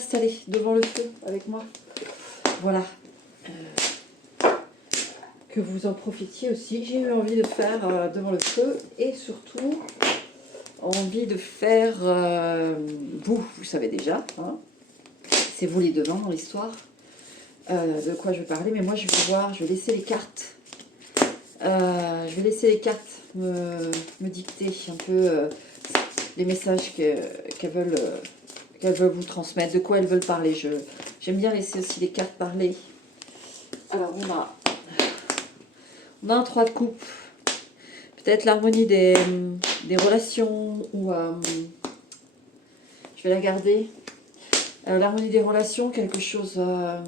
installer devant le feu avec moi. Voilà. Que vous en profitiez aussi. J'ai eu envie de faire devant le feu et surtout envie de faire, vous savez déjà, hein, c'est vous les devants dans l'histoire, de quoi je vais parler, mais moi je vais voir, je vais laisser les cartes. Je vais laisser les cartes me dicter un peu les messages qu'elles veulent vous transmettre, de quoi elles veulent parler. J'aime bien laisser aussi les cartes parler. Alors on a un 3 de coupe, peut-être l'harmonie des relations, ou je vais la garder. L'harmonie des relations, quelque chose... là,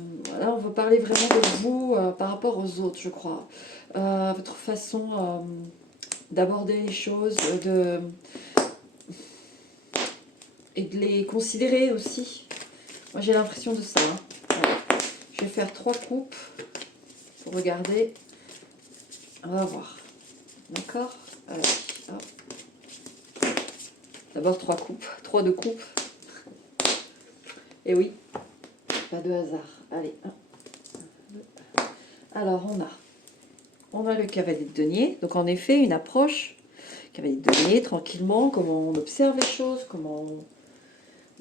on veut parler vraiment de vous par rapport aux autres, je crois. Votre façon d'aborder les choses, et de les considérer aussi. Moi, j'ai l'impression de ça. Hein. Voilà. Je vais faire 3 coupes pour regarder. On va voir. D'accord. Allez, hop. D'abord 3 coupes. 3 de coupe. Et oui, pas de hasard. Allez, 1, 2. Alors, on a le cavalier de denier. Donc, en effet, une approche. Cavalier de denier, tranquillement, comment on observe les choses, comment on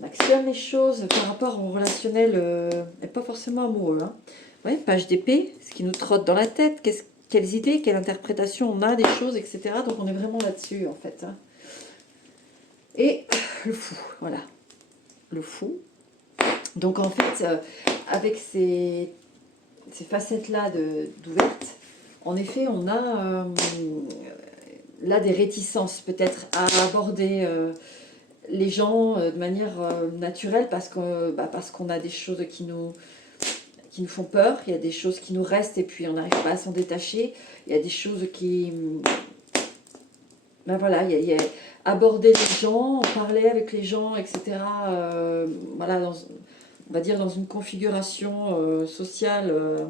actionne les choses par rapport au relationnel, et pas forcément amoureux. Hein. Ouais, page d'épée, ce qui nous trotte dans la tête, quelles idées, quelle interprétation on a des choses, etc. Donc, on est vraiment là-dessus, en fait. Hein. Et le fou, voilà. Le fou. Donc, en fait, avec ces facettes-là d'ouvertes, en effet, on a là des réticences peut-être à aborder les gens de manière naturelle parce qu'on a des choses qui nous font peur, il y a des choses qui nous restent et puis on n'arrive pas à s'en détacher, il y a des choses qui... Ben voilà, il y a aborder les gens, parler avec les gens, etc. Voilà, on va dire dans une configuration sociale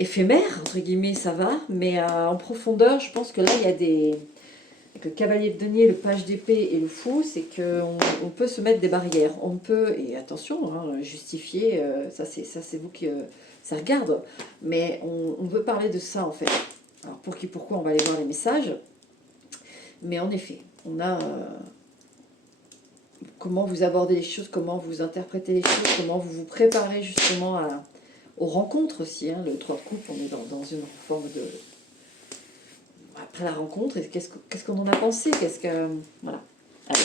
éphémère, entre guillemets, ça va, mais en profondeur, je pense que là, il y a des... Avec le cavalier de denier, le page d'épée et le fou, c'est qu'on peut se mettre des barrières. On peut, et attention, hein, justifier, ça c'est vous qui... ça regarde, mais on veut parler de ça en fait. Alors pour qui, pourquoi, on va aller voir les messages. Mais en effet, on a... comment vous abordez les choses, comment vous interprétez les choses, comment vous vous préparez justement aux rencontres aussi. Hein. Le 3 de coupe, on est dans une forme de... Après la rencontre, qu'est-ce qu'on en a pensé? Voilà. Allez.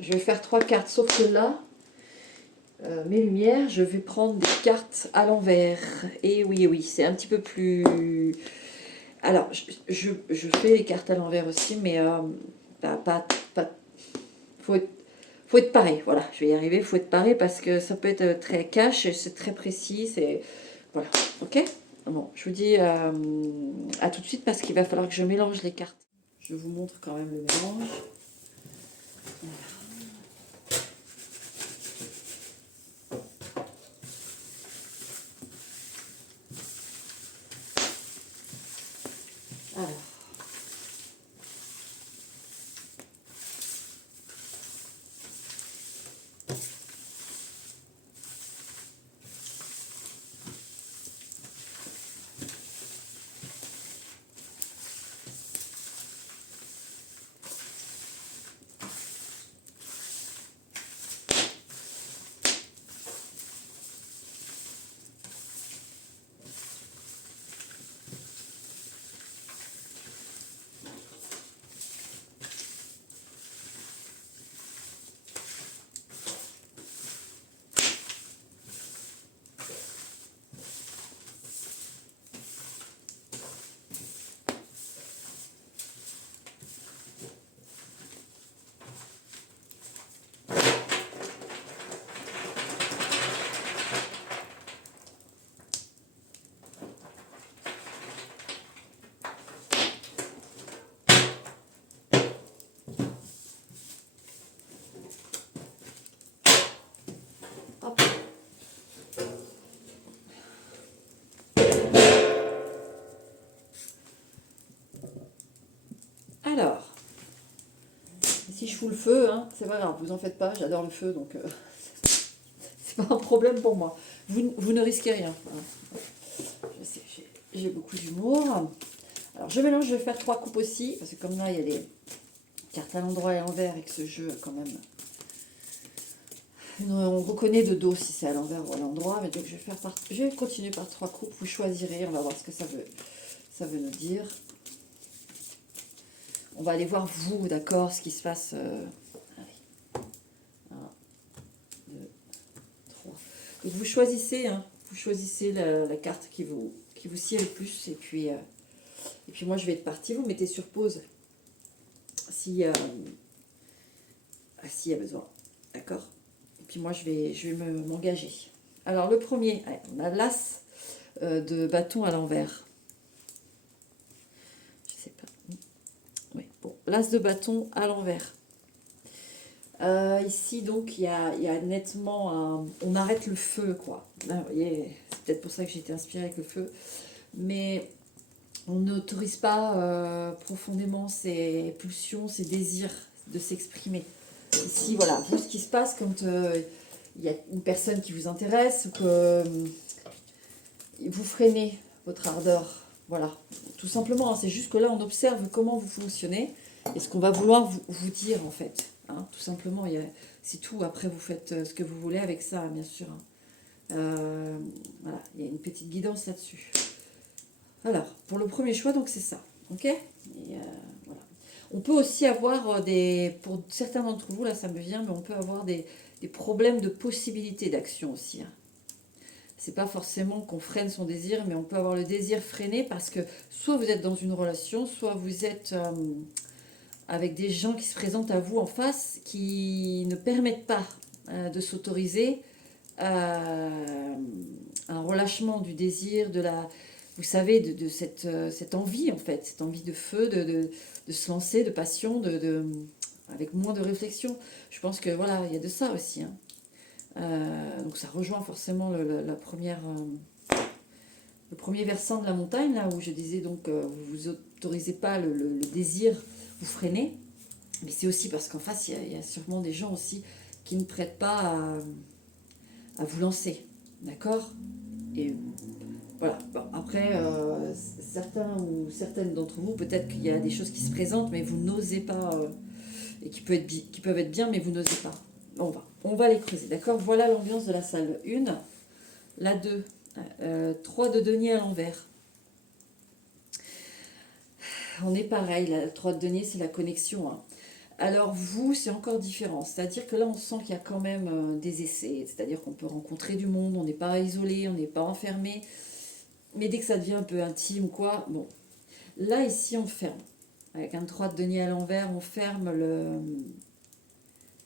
Je vais faire 3 cartes, sauf que là, mes lumières, je vais prendre des cartes à l'envers. Et oui, c'est un petit peu plus... Alors, je fais les cartes à l'envers aussi, mais faut être pareil, voilà, je vais y arriver, faut être pareil parce que ça peut être très cash, c'est très précis, c'est... Voilà, ok? Bon, je vous dis à tout de suite parce qu'il va falloir que je mélange les cartes. Je vous montre quand même le mélange. Voilà. Alors. Si je fous le feu, hein, c'est pas grave, vous en faites pas, j'adore le feu, donc c'est pas un problème pour moi. Vous ne risquez rien. Voilà. Je sais, j'ai beaucoup d'humour. Alors je mélange, je vais faire 3 coupes aussi, parce que comme là il y a des cartes à l'endroit et à l'envers, et que ce jeu quand même... On reconnaît de dos si c'est à l'envers ou à l'endroit, mais donc je vais continuer par 3 coupes, vous choisirez, on va voir ce que ça veut nous dire. On va aller voir vous, d'accord, ce qui se passe. Allez. 1, 2, 3. Donc vous choisissez, hein, la carte qui vous sied le plus, et puis moi je vais être partie, vous mettez sur pause s'il y a besoin, d'accord. Et puis moi je vais m'engager. Alors le premier, allez, on a l'as de bâton à l'envers. Je sais pas. Oui, bon, l'as de bâton à l'envers. Ici, donc, il y a nettement on arrête le feu, quoi. Là, vous voyez, c'est peut-être pour ça que j'ai été inspirée avec le feu. Mais on n'autorise pas profondément ses pulsions, ses désirs de s'exprimer. Ici, voilà, vous, ce qui se passe quand il y a une personne qui vous intéresse, ou que vous freinez votre ardeur. Voilà, tout simplement, hein, c'est juste que là, on observe comment vous fonctionnez et ce qu'on va vouloir vous dire, en fait. Hein, tout simplement, c'est tout. Après, vous faites ce que vous voulez avec ça, bien sûr. Hein. Voilà, il y a une petite guidance là-dessus. Alors, pour le premier choix, donc c'est ça. Ok. Et, voilà. On peut aussi avoir pour certains d'entre vous, là ça me vient, mais on peut avoir des problèmes de possibilité d'action aussi. Hein. C'est pas forcément qu'on freine son désir, mais on peut avoir le désir freiné parce que soit vous êtes dans une relation, soit vous êtes avec des gens qui se présentent à vous en face, qui ne permettent pas de s'autoriser un relâchement du désir, vous savez, de cette envie en fait, cette envie de feu, de se lancer, de passion, avec moins de réflexion. Je pense que voilà, il y a de ça aussi. Hein. Donc ça rejoint forcément le premier versant de la montagne, là où je disais donc vous vous autorisez pas le désir, vous freinez. Mais c'est aussi parce qu'en face, il y a sûrement des gens aussi qui ne prêtent pas à vous lancer. D'accord. Et voilà. Bon, après, certains ou certaines d'entre vous, peut-être qu'il y a des choses qui se présentent, mais vous n'osez pas, et qui peuvent être bien, mais vous n'osez pas. On va les creuser, d'accord. Voilà l'ambiance de la salle 1. La 2, 3 de denier à l'envers. On est pareil, la 3 de denier, c'est la connexion. Hein. Alors vous, c'est encore différent. C'est-à-dire que là, on sent qu'il y a quand même des essais. C'est-à-dire qu'on peut rencontrer du monde, on n'est pas isolé, on n'est pas enfermé. Mais dès que ça devient un peu intime, quoi, bon. Là, ici, on ferme. Avec un 3 de denier à l'envers, on ferme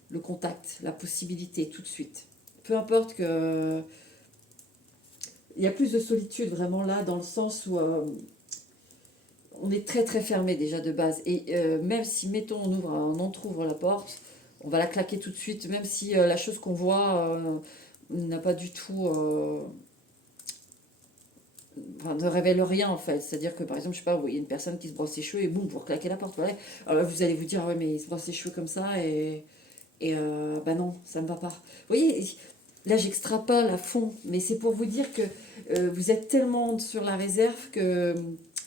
le contact, la possibilité, tout de suite. Peu importe que... Il y a plus de solitude, vraiment, là, dans le sens où... on est très très fermé déjà de base. Et même si, mettons, on entrouvre la porte, on va la claquer tout de suite, même si la chose qu'on voit n'a pas du tout... enfin, ne révèle rien en fait. C'est-à-dire que par exemple, je sais pas, vous voyez une personne qui se brosse les cheveux et boum, vous reclaquez la porte. Voilà. Alors là, vous allez vous dire, ah ouais, mais il se brosse les cheveux comme ça et bah non, ça ne va pas. Vous voyez, là j'extrapole à fond, mais c'est pour vous dire que vous êtes tellement sur la réserve que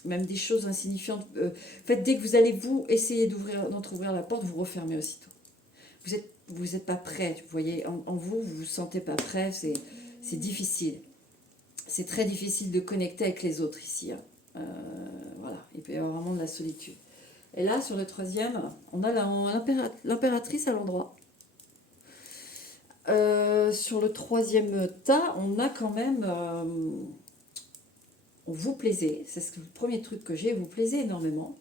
même des choses insignifiantes. En fait, dès que vous allez vous essayer d'entrouvrir la porte, vous refermez aussitôt. Vous êtes pas prêt. Vous voyez, en vous, vous vous sentez pas prêt. C'est difficile. C'est très difficile de connecter avec les autres ici. Hein. Voilà, il peut y avoir vraiment de la solitude. Et là, sur le troisième, on a l'impératrice à l'endroit. Sur le troisième tas, on a quand même... vous plaisez, c'est le premier truc que j'ai, vous plaisez énormément.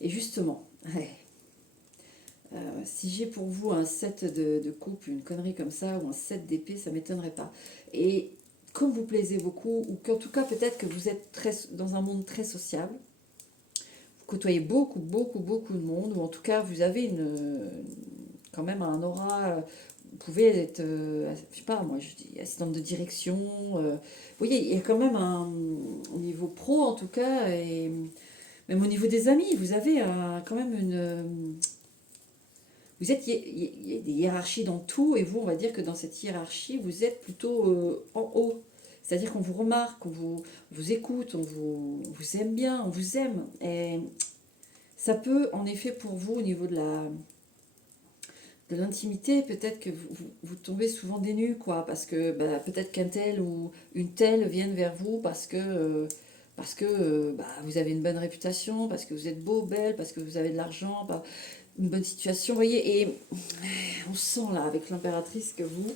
Et justement, si j'ai pour vous un 7 de coupe, une connerie comme ça, ou un 7 d'épée, ça ne m'étonnerait pas. Et comme vous plaisez beaucoup, ou qu'en tout cas peut-être que vous êtes dans un monde très sociable, vous côtoyez beaucoup de monde, ou en tout cas vous avez quand même un aura, vous pouvez être, je sais pas, moi je dis assistante de direction. Vous voyez, il y a quand même au niveau pro en tout cas, et même au niveau des amis, vous avez quand même vous êtes, il y a des hiérarchies dans tout, et vous, on va dire que dans cette hiérarchie, vous êtes plutôt en haut. C'est-à-dire qu'on vous remarque, vous écoute, on vous aime bien, on vous aime. Et ça peut, en effet, pour vous, au niveau de l'intimité, peut-être que vous tombez souvent des nues, quoi, parce que bah, peut-être qu'un tel ou une telle viennent vers vous parce que bah, vous avez une bonne réputation, parce que vous êtes beau, belle, parce que vous avez de l'argent, bah, une bonne situation, vous voyez, et on sent là avec l'impératrice que vous,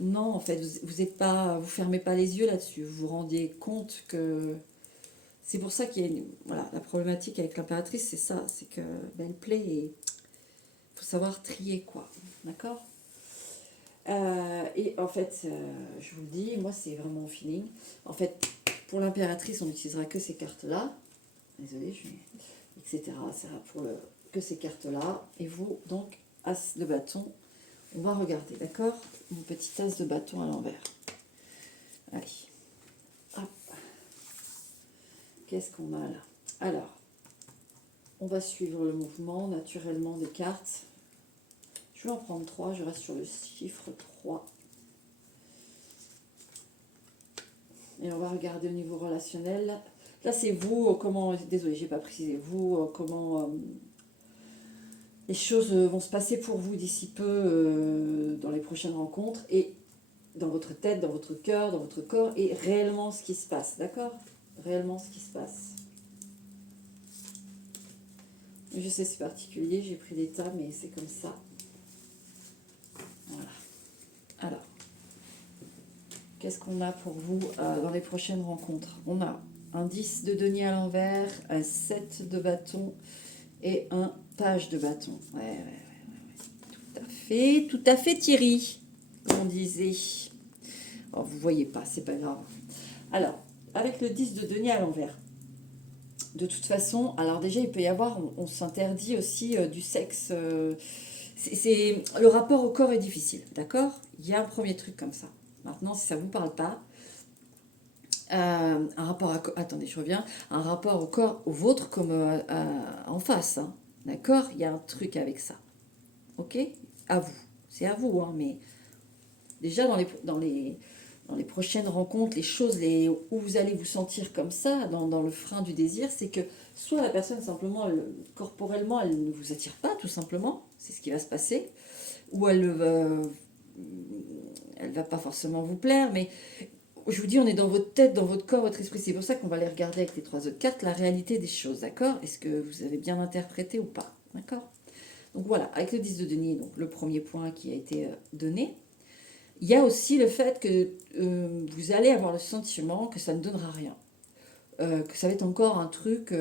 non, en fait, vous êtes pas, vous fermez pas les yeux là-dessus, vous vous rendiez compte que c'est pour ça qu'il y a voilà, la problématique avec l'impératrice, c'est ça, c'est que ben, elle plaît et il faut savoir trier, quoi, d'accord. Et en fait, je vous le dis, moi c'est vraiment au feeling. En fait, pour l'impératrice, on n'utilisera que ces cartes-là. Désolée, etc. Ça sera pour que ces cartes-là. Et vous, donc, as de bâton, on va regarder, d'accord. Mon petit as de bâton à l'envers. Allez. Hop. Qu'est-ce qu'on a là? Alors, on va suivre le mouvement naturellement des cartes. Je vais en prendre 3, je reste sur le chiffre 3. Et on va regarder au niveau relationnel. Là, c'est vous, comment... Désolée, j'ai pas précisé. Vous, comment les choses vont se passer pour vous d'ici peu dans les prochaines rencontres. Et dans votre tête, dans votre cœur, dans votre corps. Et réellement ce qui se passe, d'accord? Réellement ce qui se passe. Je sais, c'est particulier. J'ai pris des tas, mais c'est comme ça. Voilà. Alors. Qu'est-ce qu'on a pour vous dans les prochaines rencontres? On a un 10 de denier à l'envers, un 7 de bâton et un page de bâton. Ouais. Tout à fait Thierry, comme on disait. Oh, vous voyez pas, c'est pas grave. Alors, avec le 10 de denier à l'envers, de toute façon, alors déjà il peut y avoir, on s'interdit aussi du sexe. Le rapport au corps est difficile, d'accord? Il y a un premier truc comme ça. Maintenant, si ça ne vous parle pas, un rapport attendez, je reviens. Un rapport au corps, au vôtre, comme en face. Hein, d'accord? Il y a un truc avec ça. Ok? À vous. C'est à vous, hein, mais déjà dans les prochaines rencontres, les choses où vous allez vous sentir comme ça, dans le frein du désir, c'est que soit la personne, simplement, corporellement, elle ne vous attire pas, tout simplement. C'est ce qui va se passer. Ou elle va pas forcément vous plaire, mais je vous dis, on est dans votre tête, dans votre corps, votre esprit. C'est pour ça qu'on va les regarder avec les 3 autres cartes, la réalité des choses, d'accord? Est-ce que vous avez bien interprété ou pas, d'accord? Donc voilà, avec le 10 de denier, donc le premier point qui a été donné, il y a aussi le fait que vous allez avoir le sentiment que ça ne donnera rien, que ça va être encore un truc,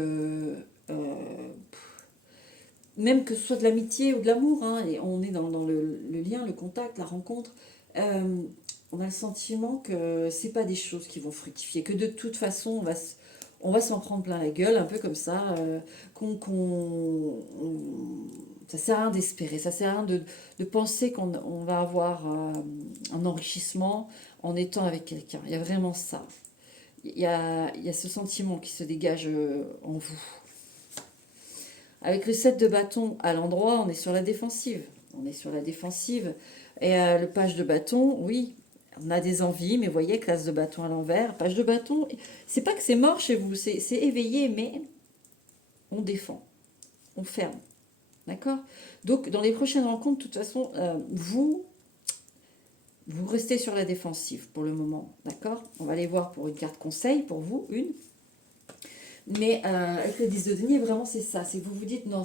même que ce soit de l'amitié ou de l'amour, hein, et on est dans le lien, le contact, la rencontre. On a le sentiment que c'est pas des choses qui vont fructifier, que de toute façon on va s'en prendre plein la gueule, un peu comme ça, ça sert à rien d'espérer, ça sert à rien de penser qu'on va avoir un enrichissement en étant avec quelqu'un. Il y a vraiment ça. Il y a ce sentiment qui se dégage en vous. Avec le 7 de bâton à l'endroit, on est sur la défensive. On est sur la défensive. Et le page de bâton, oui, on a des envies, mais vous voyez, classe de bâton à l'envers. Page de bâton, c'est pas que c'est mort chez vous, c'est éveillé, mais on défend, on ferme. D'accord? Donc, dans les prochaines rencontres, de toute façon, vous restez sur la défensive pour le moment. D'accord? On va aller voir pour une carte conseil, pour vous, une. Mais avec le 10 de denier, vraiment, c'est ça. C'est que vous vous dites, non,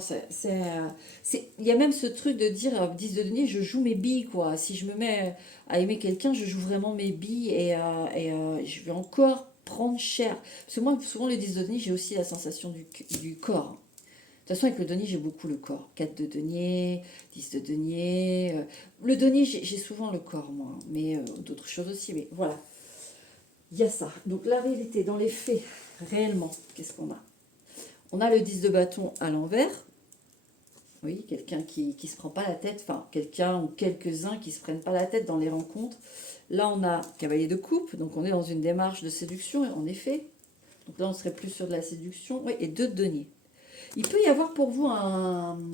il y a même ce truc de dire, 10 de denier, je joue mes billes, quoi. Si je me mets à aimer quelqu'un, je joue vraiment mes billes et je vais encore prendre cher. Parce que moi, souvent, le 10 de denier, j'ai aussi la sensation du corps. De toute façon, avec le denier, j'ai beaucoup le corps. 4 de denier, 10 de denier. Le denier, j'ai souvent le corps, moi. Mais d'autres choses aussi. Mais voilà. Il y a ça. Donc la réalité, dans les faits, réellement, qu'est-ce qu'on a? On a le 10 de bâton à l'envers. Oui, quelqu'un qui ne se prend pas la tête, enfin quelqu'un ou quelques-uns qui ne se prennent pas la tête dans les rencontres. Là, on a cavalier de coupe, donc on est dans une démarche de séduction, en effet. Donc là, on serait plus sur de la séduction. Oui, et 2 de denier. Il peut y avoir pour vous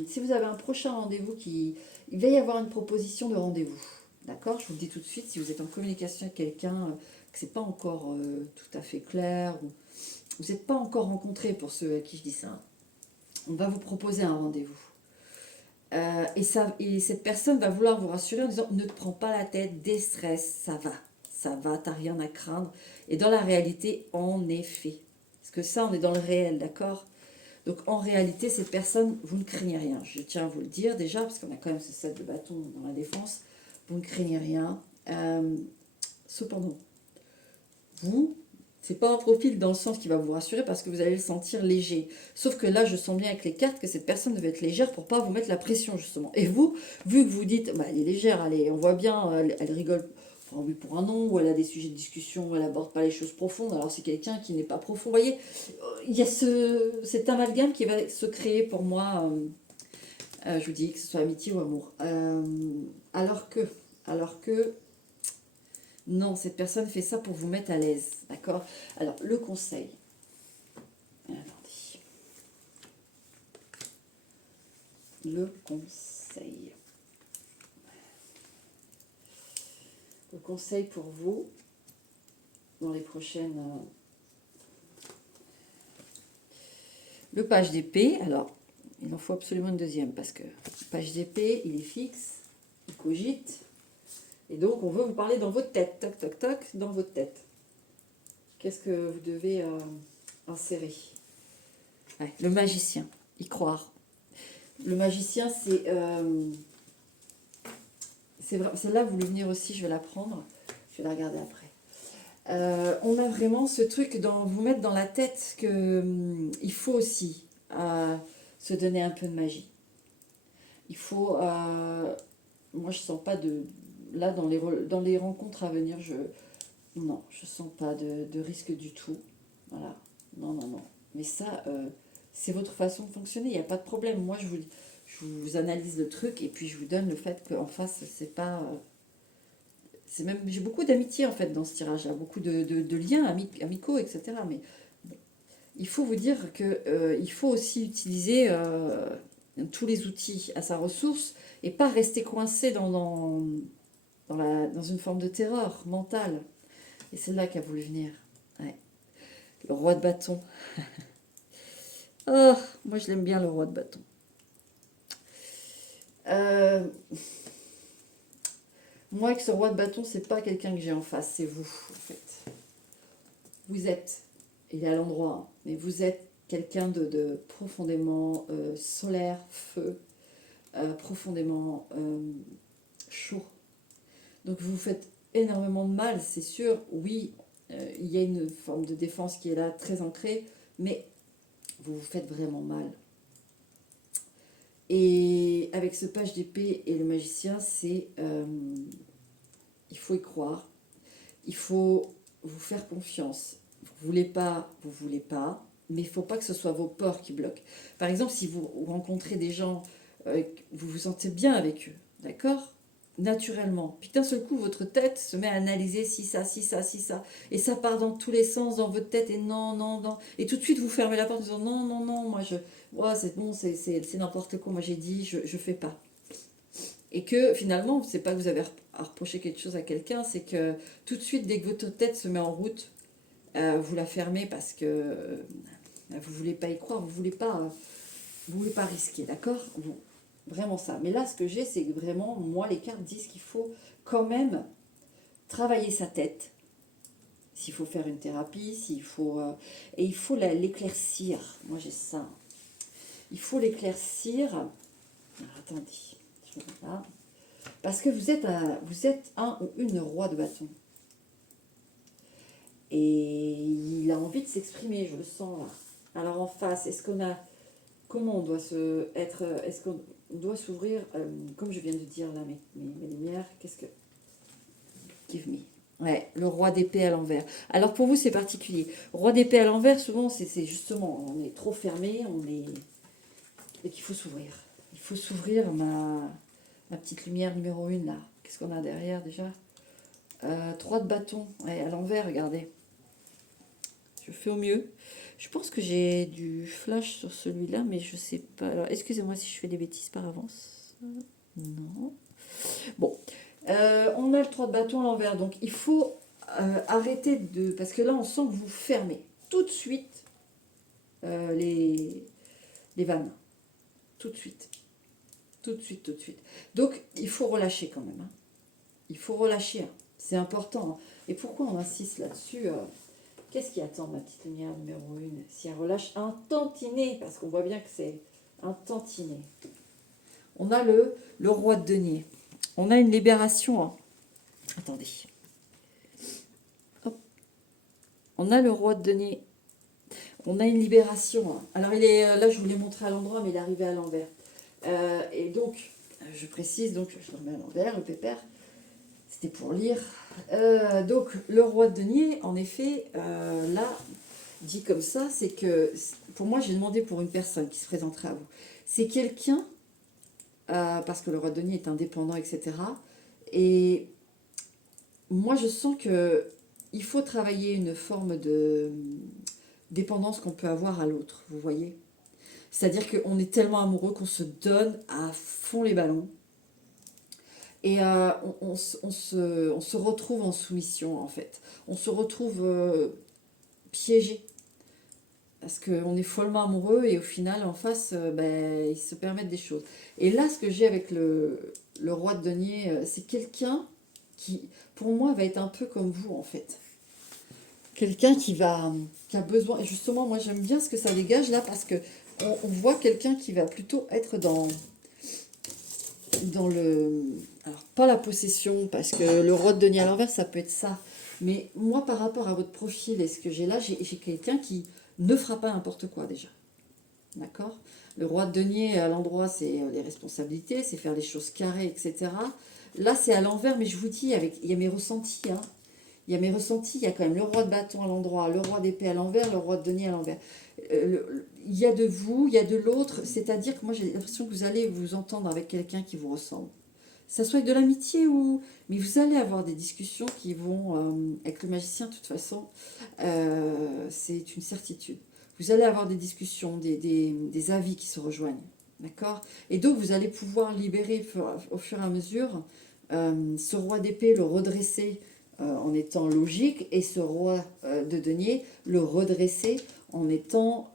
si vous avez un prochain rendez-vous il va y avoir une proposition de rendez-vous. D'accord? Je vous le dis tout de suite, si vous êtes en communication avec quelqu'un, que c'est pas encore tout à fait clair, ou vous n'êtes pas encore rencontré pour ceux à qui je dis ça, on va vous proposer un rendez-vous. Et cette personne va vouloir vous rassurer en disant ne te prends pas la tête, déstresse, ça va, t'as rien à craindre. Et dans la réalité, en effet, parce que ça, on est dans le réel, d'accord? Donc en réalité, cette personne, vous ne craignez rien. Je tiens à vous le dire déjà, parce qu'on a quand même ce set de bâtons dans la défense. Vous ne craignez rien. Cependant, vous, c'est pas un profil dans le sens qui va vous rassurer parce que vous allez le sentir léger. Sauf que là, je sens bien avec les cartes que cette personne devait être légère pour pas vous mettre la pression justement. Et vous, vu que vous dites, bah, elle est légère, allez, on voit bien, elle rigole pour un oui pour un non, ou elle a des sujets de discussion, où elle aborde pas les choses profondes. Alors c'est quelqu'un qui n'est pas profond. Vous voyez, il y a cet amalgame qui va se créer pour moi. Je vous dis que ce soit amitié ou amour. Alors que non, cette personne fait ça pour vous mettre à l'aise, d'accord? Alors, le conseil. Attendez. Le conseil. Le conseil pour vous, dans les prochaines... Le page d'épée, alors, il en faut absolument une deuxième, parce que le page d'épée, il est fixe, il cogite, et donc on veut vous parler dans votre tête, toc, toc, toc, dans votre tête. Qu'est-ce que vous devez insérer? Ouais, le magicien, y croire. Le magicien, c'est vrai, celle-là, vous voulez venir aussi, je vais la prendre, je vais la regarder après. On a vraiment ce truc vous mettre dans la tête que il faut aussi se donner un peu de magie. Il faut, moi je sens pas là dans les rencontres à venir, non, je sens pas de risque du tout. Voilà, non, non, non. Mais ça, c'est votre façon de fonctionner, il n'y a pas de problème. Moi je vous analyse le truc et puis je vous donne le fait qu'en face c'est pas, c'est même, j'ai beaucoup d'amitié en fait dans ce tirage-là, beaucoup de liens amicaux, etc. Mais bon, il faut vous dire que il faut aussi utiliser tous les outils à sa ressource et pas rester coincé dans une forme de terreur mentale. Et c'est là qu'a voulu venir. Ouais. Le roi de bâton. Oh, moi je l'aime bien le roi de bâton. Moi, avec ce roi de bâton, c'est pas quelqu'un que j'ai en face, c'est vous, en fait. Vous êtes, il est à l'endroit, mais vous êtes quelqu'un de profondément solaire, feu, profondément chaud. Donc vous vous faites énormément de mal, c'est sûr. Oui, il y a une forme de défense qui est là, très ancrée, mais vous vous faites vraiment mal. Et avec ce page d'épée et le magicien, il faut y croire, il faut vous faire confiance. Vous voulez pas, mais il ne faut pas que ce soit vos peurs qui bloquent. Par exemple, si vous rencontrez des gens, vous vous sentez bien avec eux, d'accord? Naturellement. Puis d'un seul coup, votre tête se met à analyser si ça, si ça, si ça. Et ça part dans tous les sens dans votre tête et non, non, non. Et tout de suite, vous fermez la porte en disant non, non, non, c'est bon, c'est n'importe quoi. Moi, j'ai dit, je fais pas. Et que finalement, c'est pas que vous avez à reprocher quelque chose à quelqu'un, c'est que tout de suite, dès que votre tête se met en route, vous la fermez parce que vous voulez pas y croire, vous voulez pas risquer, d'accord? Bon, vraiment ça. Mais là, ce que j'ai, c'est que vraiment, moi, les cartes disent qu'il faut quand même travailler sa tête. S'il faut faire une thérapie, et il faut l'éclaircir. Moi, j'ai ça. Il faut l'éclaircir. Alors, attendez, je vais là. Parce que vous êtes un ou une roi de bâton. Et il a envie de s'exprimer, je le sens là. Alors en face, comment on doit est-ce qu'on doit s'ouvrir, comme je viens de dire là, mes lumières, qu'est-ce que... Give me. Ouais, le roi d'épée à l'envers. Alors pour vous, c'est particulier. Roi d'épée à l'envers, souvent, c'est justement, on est trop fermé, et qu'il faut s'ouvrir. il faut s'ouvrir ma petite lumière numéro 1 là. Qu'est-ce qu'on a derrière déjà? 3 de bâton, ouais, à l'envers, regardez. Je fais au mieux. Je pense que j'ai du flash sur celui-là, mais je sais pas. Alors, excusez-moi si je fais des bêtises par avance. Non. Bon, on a le 3 de bâton à l'envers, donc il faut arrêter de... Parce que là, on sent que vous fermez tout de suite les vannes. Tout de suite. Tout de suite, tout de suite. Donc, il faut relâcher quand même. Hein. Il faut relâcher. Hein. C'est important. Hein. Et pourquoi on insiste là-dessus Qu'est-ce qui attend ma petite lumière numéro 1? Si elle relâche un tantinet, parce qu'on voit bien que c'est un tantinet. On a le roi de denier. On a une libération. Hein. Attendez. Hop. On a le roi de denier. On a une libération. Hein. Alors, il est là, je vous l'ai montré à l'endroit, mais il est arrivé à l'envers. Et donc, je précise, donc je le remets à l'envers, le pépère. C'était pour lire. Donc, le roi de denier, en effet, là, dit comme ça, c'est que, pour moi, j'ai demandé pour une personne qui se présenterait à vous. C'est quelqu'un, parce que le roi de denier est indépendant, etc. Et moi, je sens que il faut travailler une forme de dépendance qu'on peut avoir à l'autre, vous voyez. C'est-à-dire qu'on est tellement amoureux qu'on se donne à fond les ballons. Et on se retrouve en soumission, en fait. On se retrouve piégé. Parce qu'on est follement amoureux et au final, en face, ben, ils se permettent des choses. Et là, ce que j'ai avec le roi de denier, c'est quelqu'un qui, pour moi, va être un peu comme vous, en fait. Quelqu'un qui a besoin... Et justement, moi, j'aime bien ce que ça dégage là, parce que on voit quelqu'un qui va plutôt être dans le... Alors, pas la possession, parce que le roi de denier à l'envers, ça peut être ça. Mais moi, par rapport à votre profil et ce que j'ai là, j'ai quelqu'un qui ne fera pas n'importe quoi, déjà. D'accord? Le roi de denier, à l'endroit, c'est les responsabilités, c'est faire les choses carrées, etc. Là, c'est à l'envers, mais je vous dis, il y a mes ressentis, hein. Il y a mes ressentis, il y a quand même le roi de bâton à l'endroit, le roi d'épée à l'envers, le roi de denier à l'envers. Il y a de vous, il y a de l'autre, c'est-à-dire que moi j'ai l'impression que vous allez vous entendre avec quelqu'un qui vous ressemble. Ça soit avec de l'amitié ou... Mais vous allez avoir des discussions qui vont... avec le magicien, de toute façon, c'est une certitude. Vous allez avoir des discussions, des avis qui se rejoignent. D'accord? Et donc vous allez pouvoir libérer au fur et à mesure ce roi d'épée, le redresser en étant logique, et ce roi de denier, le redresser en étant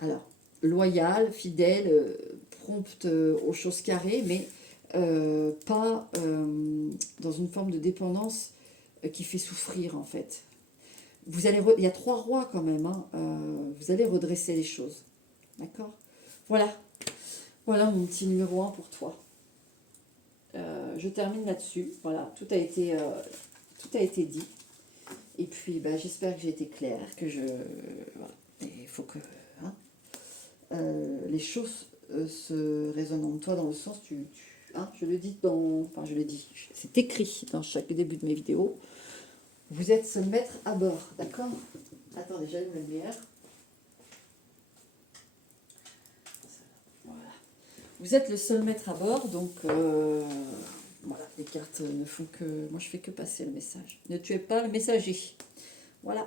alors, loyal, fidèle, prompte aux choses carrées, mais pas dans une forme de dépendance qui fait souffrir en fait. Il y a 3 rois quand même, hein, vous allez redresser les choses. D'accord? Voilà. Voilà mon petit numéro 1 pour toi. Je termine là-dessus. Voilà, tout a été dit. Et puis, bah, j'espère que j'ai été claire, que je... Voilà. Il faut que hein, les choses se résonnent en toi dans le sens, hein, je le dis enfin, je le dis, c'est écrit dans chaque début de mes vidéos. Vous êtes seul maître à bord, d'accord? Attendez, j'allume la lumière. Voilà. Vous êtes le seul maître à bord, donc voilà, les cartes ne font que... Moi, je fais que passer le message. Ne tuez pas le messager. Voilà.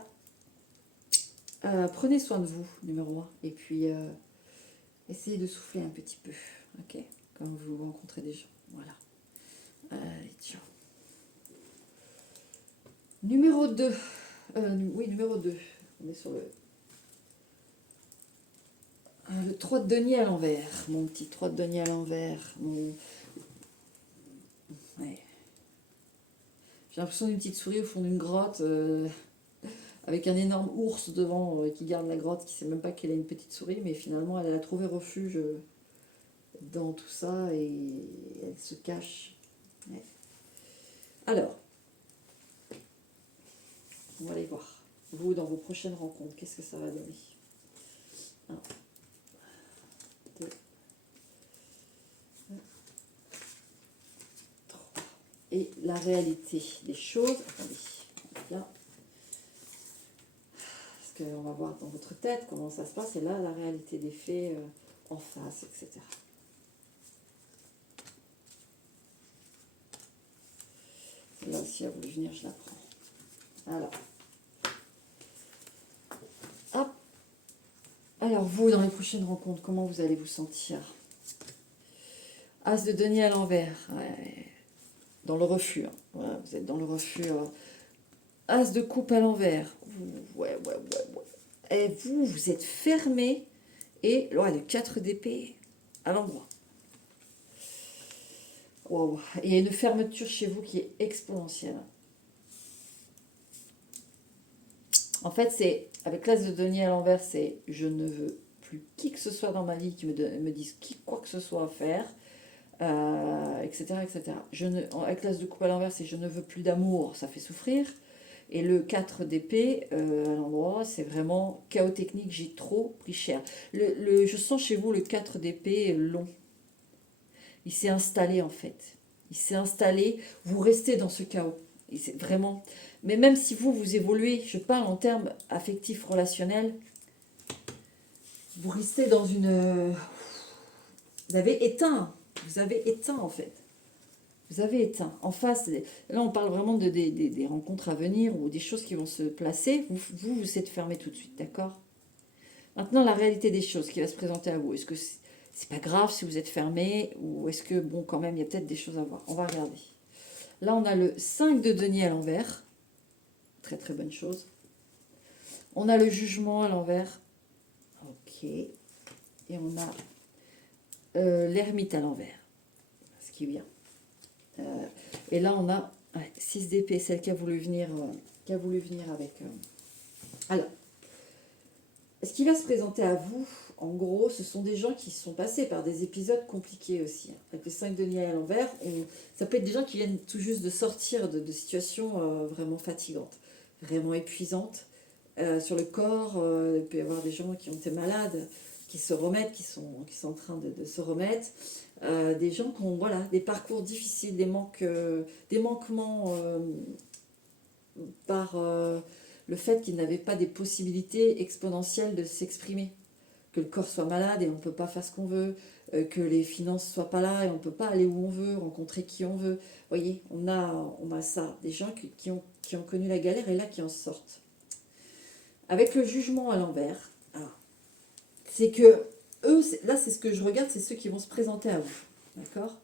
Prenez soin de vous, numéro 1. Et puis, essayez de souffler un petit peu, ok? Quand vous rencontrez des gens. Voilà. Allez, ciao. Numéro 2. Oui, numéro 2. On est sur le 3 de denier à l'envers. Mon petit 3 de denier à l'envers. Ouais. J'ai l'impression d'une petite souris au fond d'une grotte, avec un énorme ours devant qui garde la grotte, qui ne sait même pas qu'elle est une petite souris, mais finalement elle a trouvé refuge dans tout ça et elle se cache. Ouais. Alors, on va aller voir. Vous, dans vos prochaines rencontres, qu'est-ce que ça va donner? 1, 2, 3. Et la réalité des choses. Attendez, là. Parce qu'on va voir dans votre tête comment ça se passe. Et là, la réalité des faits. en face, etc. Là aussi, à voulu venir, je la prends. Alors. Hop. Alors, vous, dans les prochaines rencontres, comment vous allez vous sentir? As de denier à l'envers. Ouais. Dans le refus. Hein. Voilà, vous êtes dans le refus. As de coupe à l'envers. Ouais. Et vous, vous êtes fermé. Et le 4 d'épée à l'endroit. Wow. Il y a une fermeture chez vous qui est exponentielle. En fait, c'est avec l'as de denier à l'envers, c'est je ne veux plus qui que ce soit dans ma vie qui me dise quoi que ce soit à faire, etc. etc. Avec l'as de coupe à l'envers, c'est je ne veux plus d'amour, ça fait souffrir. Et le 4 d'épée à l'endroit, c'est vraiment chaos technique, j'ai trop pris cher. Je sens chez vous le 4 d'épée long. Il s'est installé en fait. Il s'est installé, vous restez dans ce chaos. Et c'est vraiment... Mais même si vous évoluez, je parle en termes affectifs, relationnels, vous restez dans une... Vous avez éteint en fait. Vous avez éteint. En face, là on parle vraiment des rencontres à venir ou des choses qui vont se placer. Vous êtes fermé tout de suite, d'accord? Maintenant, la réalité des choses qui va se présenter à vous. Est-ce que c'est pas grave si vous êtes fermé ou est-ce que, bon, quand même, il y a peut-être des choses à voir. On va regarder. Là, on a le 5 de denier à l'envers. Très, très bonne chose. On a le jugement à l'envers. Ok. Et on a l'ermite à l'envers. Ce qui est bien. Et là, on a 6 d'épée, celle qui a voulu venir, avec... Alors, ce qui va se présenter à vous, en gros, ce sont des gens qui sont passés par des épisodes compliqués aussi. Avec le 5 de denier à l'envers, ça peut être des gens qui viennent tout juste de sortir de situations vraiment fatigantes, vraiment épuisantes. Sur le corps, il peut y avoir des gens qui ont été malades, qui se remettent, qui sont en train de se remettre. Des gens qui ont des parcours difficiles, des manquements par le fait qu'ils n'avaient pas des possibilités exponentielles de s'exprimer. Que le corps soit malade et on ne peut pas faire ce qu'on veut, que les finances ne soient pas là et on ne peut pas aller où on veut, rencontrer qui on veut. Vous voyez, on a ça, des gens qui ont connu la galère et là qui en sortent. Avec le jugement à l'envers, c'est que eux, là c'est ce que je regarde, c'est ceux qui vont se présenter à vous. D'accord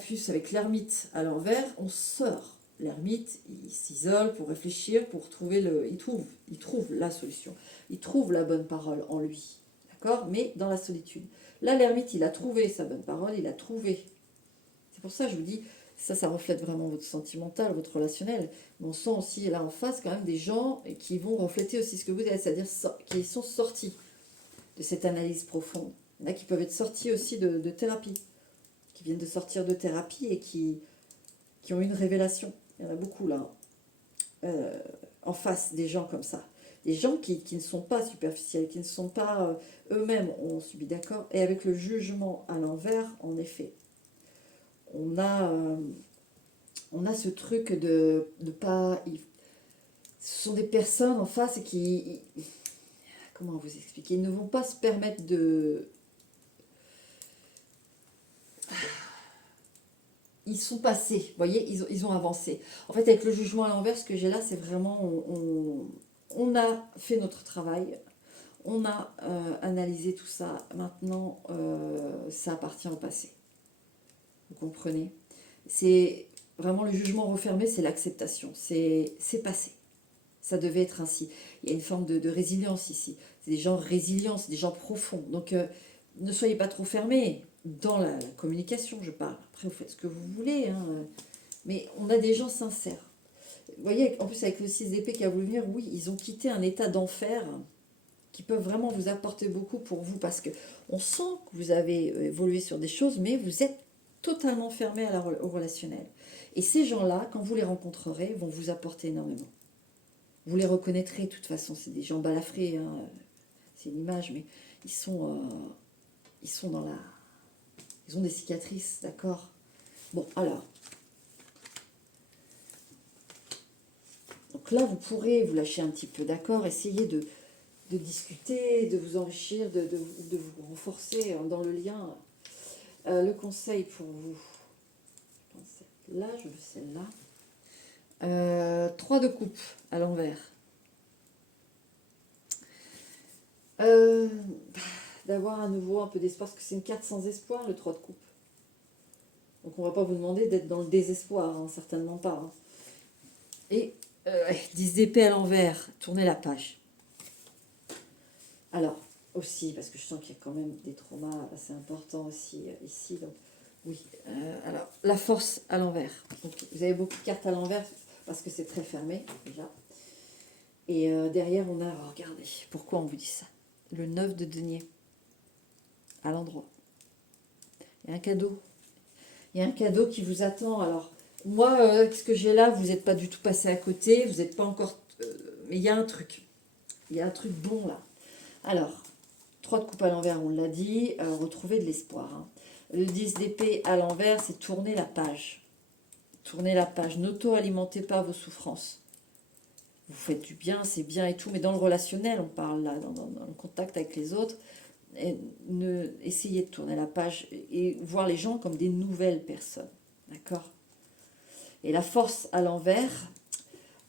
plus avec l'ermite à l'envers, on sort. L'ermite, il s'isole pour réfléchir, pour trouver il trouve la solution. Il trouve la bonne parole en lui. D'accord? Mais dans la solitude. Là, l'ermite, il a trouvé sa bonne parole, il a trouvé. C'est pour ça que je vous dis, ça reflète vraiment votre sentimental, votre relationnel. Mais on sent aussi là en face quand même des gens qui vont refléter aussi ce que vous êtes, c'est-à-dire qui sont sortis de cette analyse profonde. Il y en a qui peuvent être sortis aussi de thérapie, qui viennent de sortir de thérapie et qui ont une révélation. Il y en a beaucoup là, en face, des gens comme ça. Des gens qui ne sont pas superficiels, qui ne sont pas eux-mêmes, ont subi, d'accord. Et avec le jugement à l'envers, en effet, on a ce truc de pas... Ce sont des personnes en face qui... Comment vous expliquer? Ils ne vont pas se permettre de... Ils sont passés, vous voyez, ils ont avancé. En fait, avec le jugement à l'envers, ce que j'ai là, c'est vraiment... On a fait notre travail, on a analysé tout ça. Maintenant, ça appartient au passé. Vous comprenez? C'est vraiment le jugement refermé, c'est l'acceptation. C'est passé. Ça devait être ainsi. Il y a une forme de résilience ici. C'est des gens résilients, c'est des gens profonds. Donc, ne soyez pas trop fermés dans la communication, je parle. Après, vous faites ce que vous voulez. Hein. Mais on a des gens sincères. Vous voyez, en plus, avec le 6 d'épée qui a voulu venir, oui, ils ont quitté un état d'enfer qui peut vraiment vous apporter beaucoup pour vous. Parce qu'on sent que vous avez évolué sur des choses, mais vous êtes totalement fermé au relationnel. Et ces gens-là, quand vous les rencontrerez, vont vous apporter énormément. Vous les reconnaîtrez de toute façon, c'est des gens balafrés, hein. C'est une image, mais ils sont dans la... Ils ont des cicatrices, d'accord? Bon, alors. Donc là, vous pourrez vous lâcher un petit peu, d'accord? Essayez de discuter, de vous enrichir, de vous renforcer dans le lien. Le conseil pour vous, je pense celle-là, je veux celle-là. 3 de coupe à l'envers. D'avoir à nouveau un peu d'espoir, parce que c'est une carte sans espoir, le 3 de coupe. Donc on ne va pas vous demander d'être dans le désespoir, hein, certainement pas. Hein. Et 10 d'épée à l'envers, tournez la page. Alors, aussi, parce que je sens qu'il y a quand même des traumas assez importants aussi ici. Donc, oui, alors, la force à l'envers. Donc, vous avez beaucoup de cartes à l'envers, parce que c'est très fermé, déjà. Et derrière, on a, oh, regardez, pourquoi on vous dit ça? Le 9 de denier, à l'endroit. Il y a un cadeau. Il y a un cadeau qui vous attend. Alors, moi, ce que j'ai là, vous n'êtes pas du tout passé à côté, vous n'êtes pas encore... mais il y a un truc. Il y a un truc bon, là. Alors, 3 de coupe à l'envers, on l'a dit, retrouver de l'espoir. Hein. Le 10 d'épée à l'envers, c'est tourner la page. Tournez la page. N'auto-alimentez pas vos souffrances. Vous faites du bien, c'est bien et tout, mais dans le relationnel, on parle là, dans le contact avec les autres, essayez de tourner la page et voir les gens comme des nouvelles personnes. D'accord? Et la force à l'envers,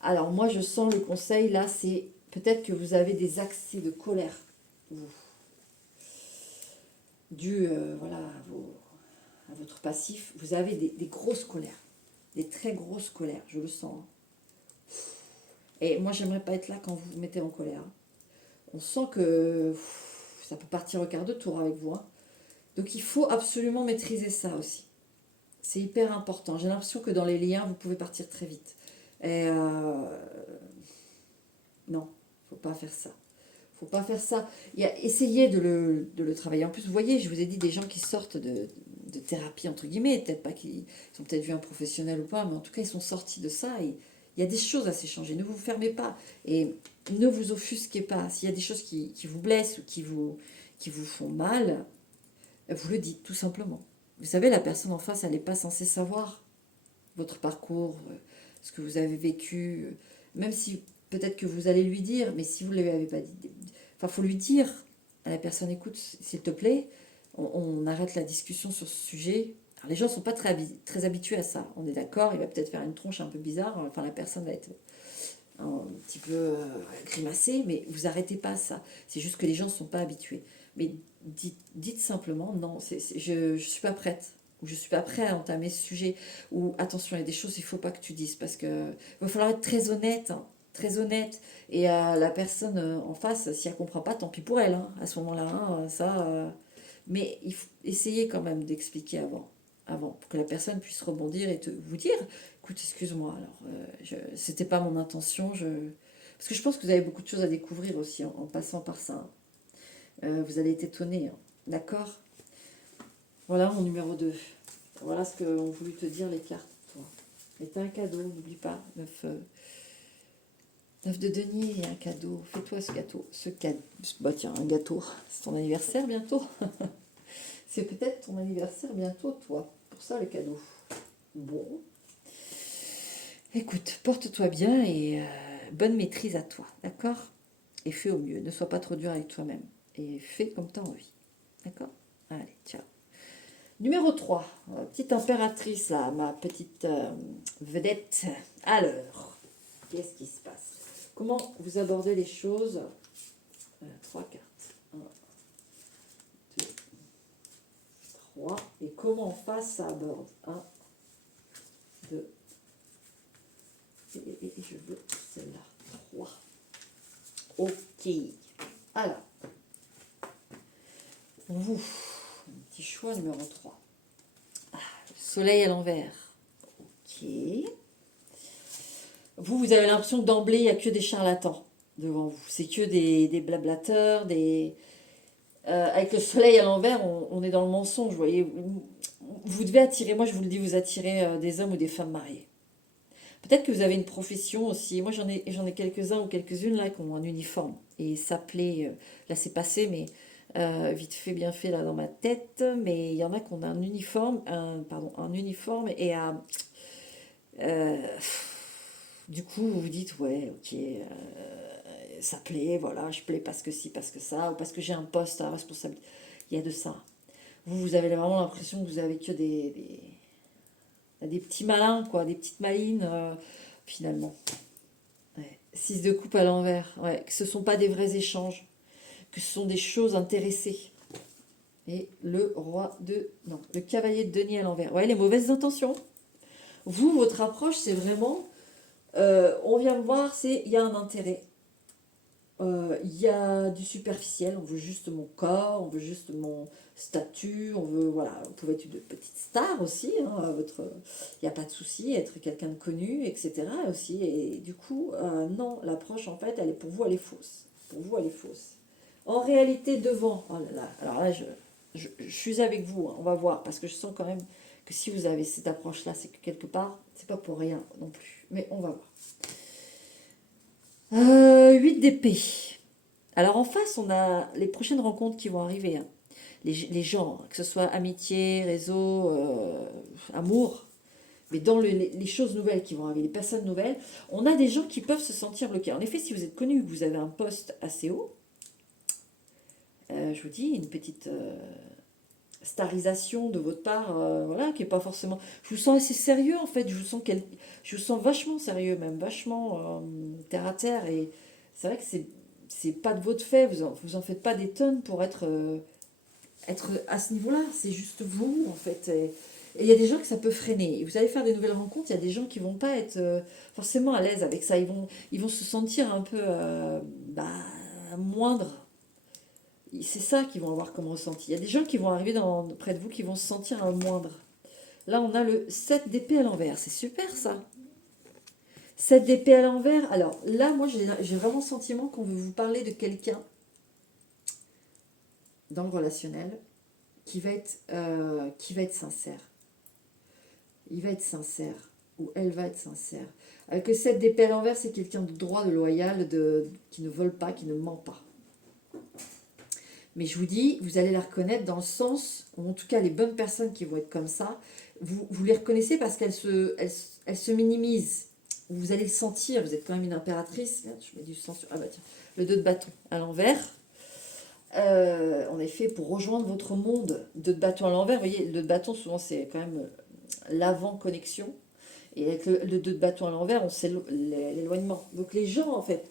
alors moi je sens le conseil là, c'est peut-être que vous avez des accès de colère. Dû voilà, à votre passif, vous avez des grosses colères, des très grosses colères, je le sens. Hein. Et moi, j'aimerais pas être là quand vous vous mettez en colère. On sent que ça peut partir au quart de tour avec vous. Hein. Donc, il faut absolument maîtriser ça aussi. C'est hyper important. J'ai l'impression que dans les liens, vous pouvez partir très vite. Et non, faut pas faire ça. Faut pas faire ça. Essayez de le travailler. En plus, vous voyez, je vous ai dit des gens qui sortent de thérapie, entre guillemets, peut-être pas qu'ils ont peut-être vu un professionnel ou pas, mais en tout cas, ils sont sortis de ça et il y a des choses à s'échanger. Ne vous fermez pas et ne vous offusquez pas. S'il y a des choses qui vous blessent ou qui vous font mal, vous le dites tout simplement. Vous savez, la personne en face, elle n'est pas censée savoir votre parcours, ce que vous avez vécu, même si peut-être que vous allez lui dire, mais si vous ne lui avez pas dit, enfin, il faut lui dire à la personne, écoute, s'il te plaît, on arrête la discussion sur ce sujet. Alors, les gens ne sont pas très habitués à ça, on est d'accord, il va peut-être faire une tronche un peu bizarre, enfin la personne va être un petit peu grimacée, mais vous arrêtez pas ça. C'est juste que les gens ne sont pas habitués. Mais dites simplement, non, je ne suis pas prête, ou je ne suis pas prêt à entamer ce sujet, ou attention, il y a des choses qu'il ne faut pas que tu dises, parce qu'il va falloir être très honnête, hein, très honnête, et la personne en face, si elle ne comprend pas, tant pis pour elle, hein, à ce moment-là, hein, mais il faut essayer quand même d'expliquer avant, pour que la personne puisse rebondir et vous dire, écoute, excuse-moi, alors, c'était pas mon intention, parce que je pense que vous avez beaucoup de choses à découvrir aussi en passant par ça. Vous allez être étonné, hein. D'accord? Voilà mon numéro 2. Voilà ce qu'ont voulu te dire les cartes. Toi. Et t'as un cadeau, n'oublie pas. 9 de denier et un cadeau. Fais-toi ce gâteau. Bah tiens, un gâteau. C'est ton anniversaire bientôt. C'est peut-être ton anniversaire bientôt, toi. Pour ça, le cadeau. Bon. Écoute, porte-toi bien et bonne maîtrise à toi. D'accord? Et fais au mieux. Ne sois pas trop dur avec toi-même. Et fais comme tu as envie. D'accord? Allez, ciao. Numéro 3, petite impératrice, là, ma petite vedette. Alors, qu'est-ce qui se passe? Comment vous abordez les choses? 3 cartes. 1, 2, 3. Et comment en face ça aborde? 1, 2. Et je veux celle-là. 3. Ok. Alors, vous, un petit choix numéro 3. Soleil à l'envers. Ok. Vous avez l'impression que d'emblée, il n'y a que des charlatans devant vous. C'est que des blablateurs, avec le soleil à l'envers, on est dans le mensonge, vous voyez. Vous devez attirer, moi je vous le dis, vous attirez des hommes ou des femmes mariées. Peut-être que vous avez une profession aussi. Moi j'en ai quelques-uns ou quelques-unes là qui ont un uniforme. Et ça plaît, là c'est passé, mais vite fait, bien fait là dans ma tête. Mais il y en a qui ont un uniforme, un uniforme et du coup vous vous dites, ouais, ok, ça plaît, voilà, je plais parce que si, parce que ça, ou parce que j'ai un poste à responsabilité. Il y a de ça. Vous avez vraiment l'impression que vous avez que des petits malins, quoi, des petites malines, finalement. Ouais. 6 de coupe à l'envers, ouais, que ce ne sont pas des vrais échanges, que ce sont des choses intéressées. Et le roi de... Non, le cavalier de denier à l'envers. Ouais, les mauvaises intentions. Vous, votre approche, c'est vraiment... on vient me voir, c'est il y a un intérêt. Il y a du superficiel, on veut juste mon corps, on veut juste mon statut, on veut, voilà, vous pouvez être une petite star aussi, hein, il n'y a pas de souci, être quelqu'un de connu, etc. aussi, et du coup, non, l'approche, en fait, elle est pour vous, elle est fausse. Pour vous, elle est fausse. En réalité, devant, oh là là, alors là, je suis avec vous, hein, on va voir, parce que je sens quand même que si vous avez cette approche-là, c'est que quelque part, c'est pas pour rien non plus, mais on va voir. 8 d'épée. Alors en face, on a les prochaines rencontres qui vont arriver, hein. Les gens, que ce soit amitié, réseau, amour, mais dans les choses nouvelles qui vont arriver, les personnes nouvelles, on a des gens qui peuvent se sentir bloqués. En effet, si vous êtes connu, que vous avez un poste assez haut, je vous dis, une petite starisation de votre part, voilà, qui est pas forcément... Je vous sens assez sérieux en fait, je vous sens vachement sérieux même, vachement terre à terre, et c'est vrai que c'est pas de votre fait, vous en faites pas des tonnes pour être à ce niveau-là, c'est juste vous en fait. Et il y a des gens que ça peut freiner. Et vous allez faire des nouvelles rencontres, il y a des gens qui vont pas être forcément à l'aise avec ça, ils vont se sentir un peu moindres. C'est ça qu'ils vont avoir comme ressenti. Il y a des gens qui vont arriver près de vous qui vont se sentir moindre. Là, on a le 7 d'épée à l'envers. C'est super, ça. 7 d'épée à l'envers. Alors, là, moi, j'ai vraiment le sentiment qu'on veut vous parler de quelqu'un dans le relationnel qui va être sincère. Il va être sincère. Ou elle va être sincère. Avec le 7 d'épée à l'envers, c'est quelqu'un de droit, de loyal, qui ne vole pas, qui ne ment pas. Mais je vous dis, vous allez la reconnaître dans le sens, ou en tout cas les bonnes personnes qui vont être comme ça, vous les reconnaissez parce qu'elles se minimisent. Vous allez le sentir, vous êtes quand même une impératrice. Merde, je mets du sang sur... Ah bah tiens, le 2 de bâton à l'envers. En effet, pour rejoindre votre monde, 2 de bâton à l'envers, vous voyez, le 2 de bâton, souvent c'est quand même l'avant-connexion. Et avec le 2 de bâton à l'envers, on sait l'éloignement. Donc les gens, en fait,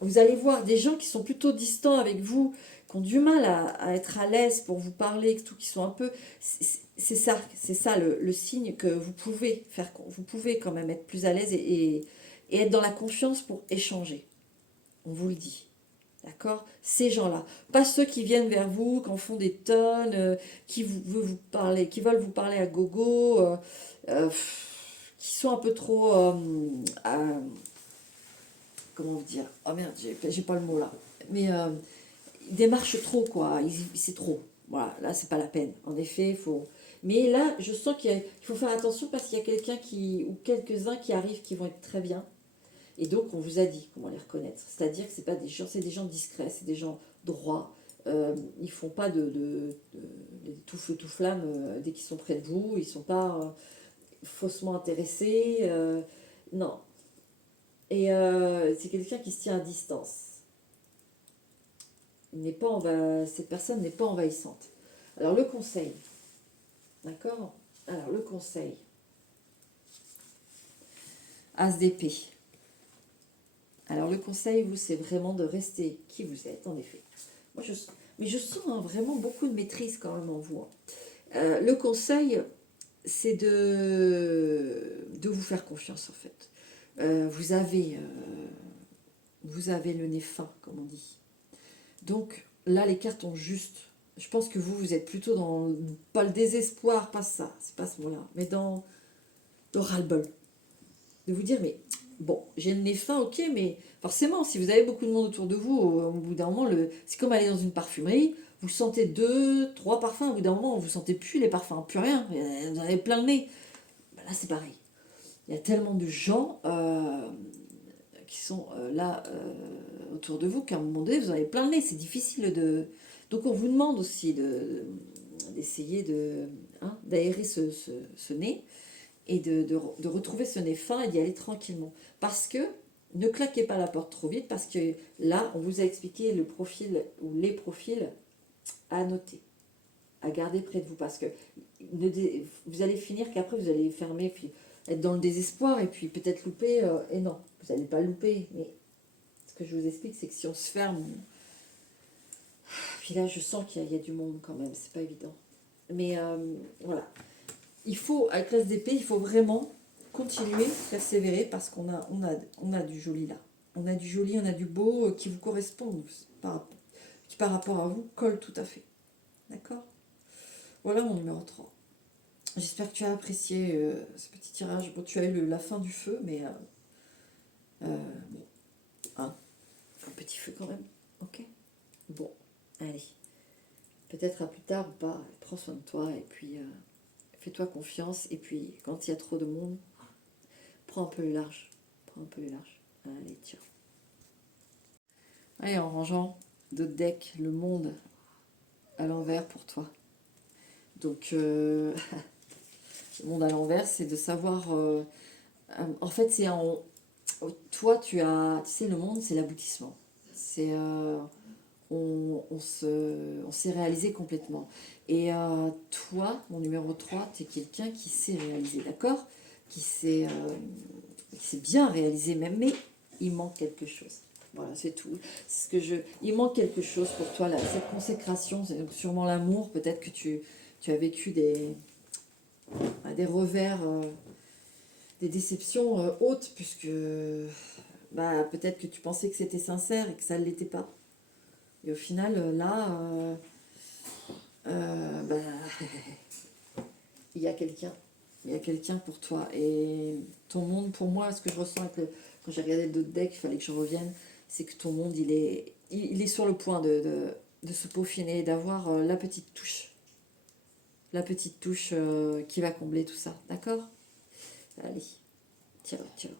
vous allez voir des gens qui sont plutôt distants avec vous, qui ont du mal à être à l'aise pour vous parler, tout, qui sont un peu... C'est ça le signe que vous pouvez faire. Vous pouvez quand même être plus à l'aise et être dans la confiance pour échanger. On vous le dit. D'accord? Ces gens-là. Pas ceux qui viennent vers vous, qui en font des tonnes, veulent vous parler, qui veulent vous parler à gogo, qui sont un peu trop... comment vous dire? Oh merde, j'ai pas le mot là. Mais ils démarchent trop, quoi. C'est trop. Voilà, là, c'est pas la peine. En effet, il faut... Mais là, je sens qu'il faut faire attention parce qu'il y a quelqu'un ou quelques-uns qui arrivent qui vont être très bien. Et donc, on vous a dit comment les reconnaître. C'est-à-dire que c'est des gens discrets, c'est des gens droits. Ils font pas de tout feu, tout flamme dès qu'ils sont près de vous. Ils sont pas faussement intéressés. Non. Et c'est quelqu'un qui se tient à distance. Cette personne n'est pas envahissante. Alors, le conseil. D'accord? Alors, le conseil. As d'épée. Alors le conseil, vous, c'est vraiment de rester qui vous êtes, en effet. Mais je sens vraiment beaucoup de maîtrise quand même en vous, hein. Le conseil, c'est de vous faire confiance, en fait. Vous avez le nez fin, comme on dit. Donc là, les cartes ont juste... Je pense que vous êtes plutôt dans, pas le désespoir, pas ça, c'est pas ce mot-là, mais dans le ras-le-bol. De vous dire, mais bon, j'ai le nez fin, ok, mais forcément, si vous avez beaucoup de monde autour de vous, au bout d'un moment, c'est comme aller dans une parfumerie, vous sentez 2, 3 parfums, au bout d'un moment, vous ne sentez plus les parfums, plus rien, vous en avez plein le nez. Ben là, c'est pareil. Il y a tellement de gens qui sont là autour de vous qu'à un moment donné, vous en avez plein le nez, c'est difficile de... Donc on vous demande aussi d'essayer d'aérer ce nez et de retrouver ce nez fin et d'y aller tranquillement. Parce que ne claquez pas la porte trop vite parce que là, on vous a expliqué le profil ou les profils à noter, à garder près de vous parce que vous allez finir qu'après vous allez fermer, puis être dans le désespoir et puis peut-être louper. Et non, vous n'allez pas louper, mais ce que je vous explique, c'est que si on se ferme, puis là je sens qu'il y a du monde quand même, c'est pas évident. Mais voilà, il faut, avec l'as d'épée, il faut vraiment continuer, persévérer parce qu'on a du joli là. On a du joli, on a du beau qui vous correspond, qui par rapport à vous colle tout à fait. D'accord? Voilà mon numéro 3. J'espère que tu as apprécié ce petit tirage. Bon, tu as eu la fin du feu, mais bon, hein, un petit feu quand même. Ok? Bon, allez. Peut-être à plus tard ou pas. Prends soin de toi et puis fais-toi confiance. Et puis quand il y a trop de monde, prends un peu le large. Prends un peu le large. Allez, tiens. Allez, en rangeant d'autres decks, le monde à l'envers pour toi. Donc, le monde à l'envers, c'est de savoir. En fait, c'est en. Toi, tu sais, le monde, c'est l'aboutissement. C'est. On s'est réalisé complètement. Et toi, mon numéro 3 tu es quelqu'un qui s'est réalisé, d'accord? Qui s'est bien réalisé même, mais il manque quelque chose. Voilà, c'est tout. C'est ce que il manque quelque chose pour toi, là, cette consécration, c'est sûrement l'amour. Peut-être que tu as vécu des revers, des déceptions hautes, puisque bah, peut-être que tu pensais que c'était sincère et que ça ne l'était pas. Et au final, là, bah, il y a quelqu'un. Il y a quelqu'un pour toi. Et ton monde, pour moi, ce que je ressens quand j'ai regardé d'autres decks, il fallait que je revienne, c'est que ton monde, il est sur le point de se peaufiner, d'avoir la petite touche. La petite touche qui va combler tout ça. D'accord? Allez, ciao, ciao.